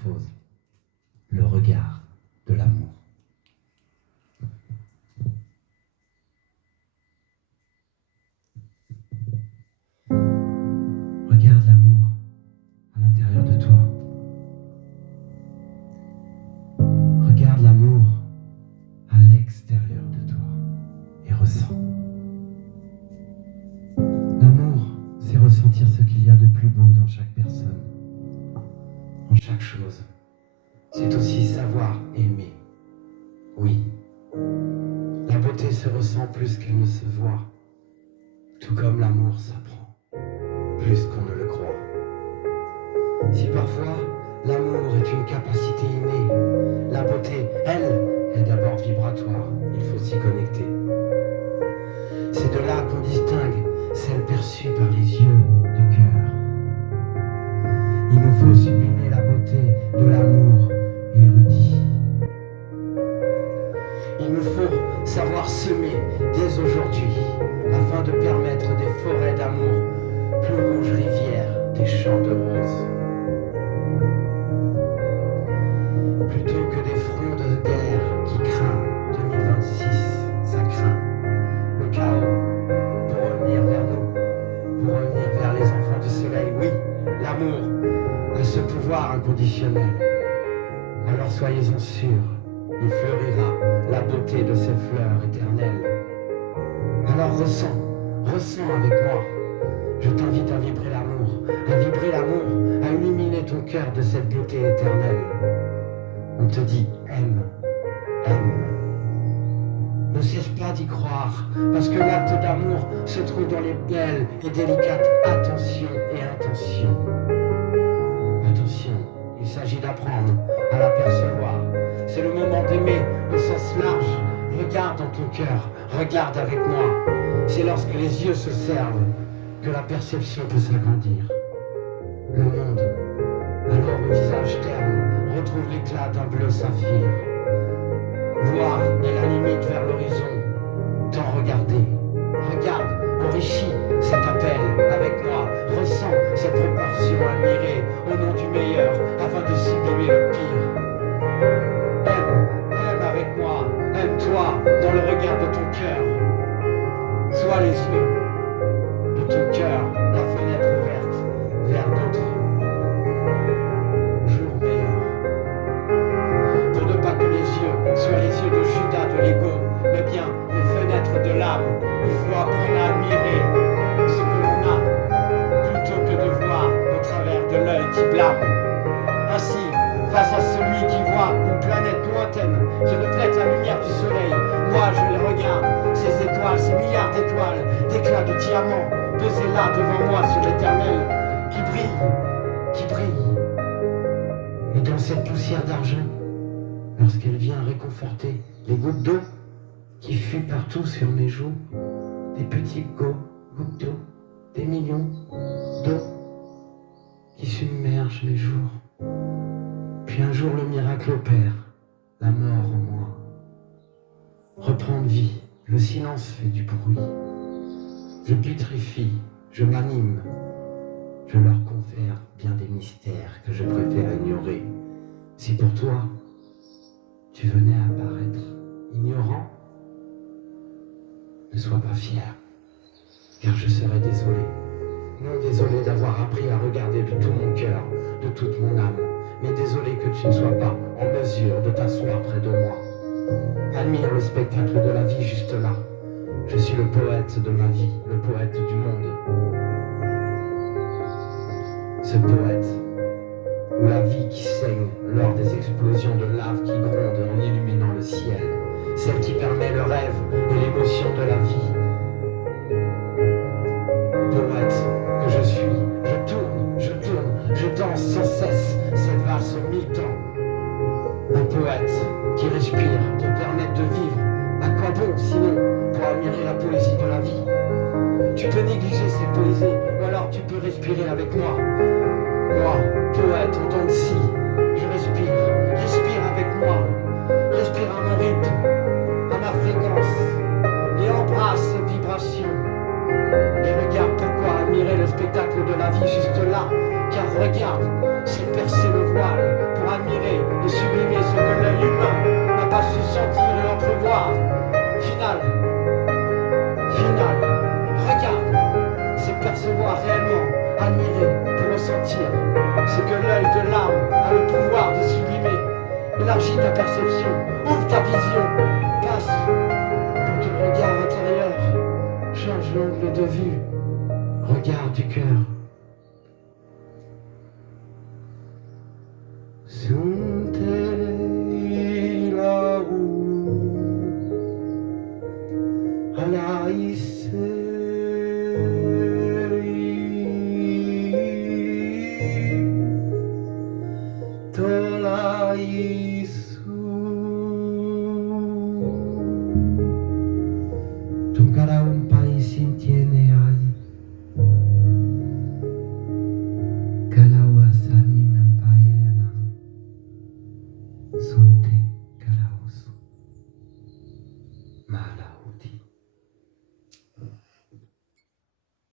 métamorphose, le regard de l'amour. Regarde l'amour à l'intérieur de toi. Regarde l'amour à l'extérieur de toi et ressens. L'amour, c'est ressentir ce qu'il y a de plus beau dans chaque personne, en chaque chose. C'est aussi savoir aimer. Oui, la beauté se ressent plus qu'elle ne se voit, tout comme l'amour s'apprend, plus qu'on ne le croit. Si parfois l'amour est une capacité innée, la beauté, elle, est d'abord vibratoire, il faut s'y connecter. C'est de là qu'on distingue celle perçue par les yeux du cœur. Il nous faut sublimer la beauté de l'amour érudit. Il nous faut savoir semer dès aujourd'hui afin de permettre des forêts d'amour, plus rouges rivières, des champs de roses. Plutôt que des fronts de guerre qui craint 2026, ça craint le chaos pour revenir vers nous, pour revenir vers les enfants du soleil. Oui, l'amour a ce pouvoir inconditionnel. Alors soyez-en sûrs, il fleurira la beauté de ces fleurs éternelles. Alors ressens avec moi. Je t'invite à vibrer l'amour, à illuminer ton cœur de cette beauté éternelle. On te dit aime. Ne cesse pas d'y croire, parce que l'acte d'amour se trouve dans les belles et délicates attentions et intentions. Attention, il s'agit d'apprendre à l'apercevoir. C'est le moment d'aimer au sens large. Regarde dans ton cœur, regarde avec moi. C'est lorsque les yeux se servent que la perception peut s'agrandir. Le monde, alors au visage terne, retrouve l'éclat d'un bleu saphir. Voir est la limite vers l'horizon. Tant regarder. Regarde, enrichis cet appel avec moi. Ressens cette proportion admirée au nom du meilleur afin de sublimer le pire. Aime avec moi. Aime-toi dans le regard de ton cœur. Sois les yeux de ton cœur, la fenêtre ouverte vers d'autres jours meilleurs. Pour ne pas que les yeux soient les yeux de Judas de l'ego, mais bien les fenêtres de l'âme. Il faut apprendre à admirer ce que l'on a, plutôt que de voir au travers de l'œil qui blâme. Ainsi, face à celui qui voit une planète lointaine qui reflète la lumière du soleil, moi je les regarde, ces étoiles, ces milliards d'étoiles, d'éclats de diamants, posés là devant moi sur l'éternel, qui brille. Et dans cette poussière d'argent, lorsqu'elle vient réconforter les gouttes d'eau qui fuient partout sur mes joues, des petites gouttes d'eau, des millions d'eau qui submergent mes jours. Puis un jour le miracle opère, la mort en moi. Reprendre vie, le silence fait du bruit. Je putrifie, je m'anime. Je leur confère bien des mystères que je préfère ignorer. Si pour toi, tu venais à apparaître ignorant, ne sois pas fier, car je serais désolé. Non désolé d'avoir appris à regarder de tout mon cœur, de toute mon âme, mais désolé que tu ne sois pas en mesure de t'asseoir près de moi. Admire le spectacle de la vie juste là. Je suis le poète de ma vie, le poète du monde. Ce poète où la vie qui saigne lors des explosions de lave qui grondent en illuminant le ciel, celle qui permet le rêve et l'émotion de la vie. Poète que je suis, je tourne, je danse sans cesse cette valse aux 1000 temps. Un poète qui respire, te permettre de vivre. À quoi bon sinon pour admirer la poésie de la vie? Tu peux négliger cette poésie ou alors tu peux respirer avec moi. Moi, poète en tant que si, je respire avec moi, respire à mon rythme, à ma fréquence, et embrasse cette vibration. Et regarde pourquoi admirer le spectacle de la vie juste là, Car regarde, c'est percer le voile pour admirer et sublimer ce que l'œil humain n'a pas su sentir et entrevoir. Final, regarde, c'est percevoir réellement, admirer pour ressentir ce que l'œil de l'âme a le pouvoir de sublimer. Élargis ta perception, ouvre ta vision, passe pour ton regard intérieur, change l'angle de vue, regard du cœur. Sunte lau alaisei tolaisu Tunkara un país sintiene ahí Kalawasani mempayena Sunte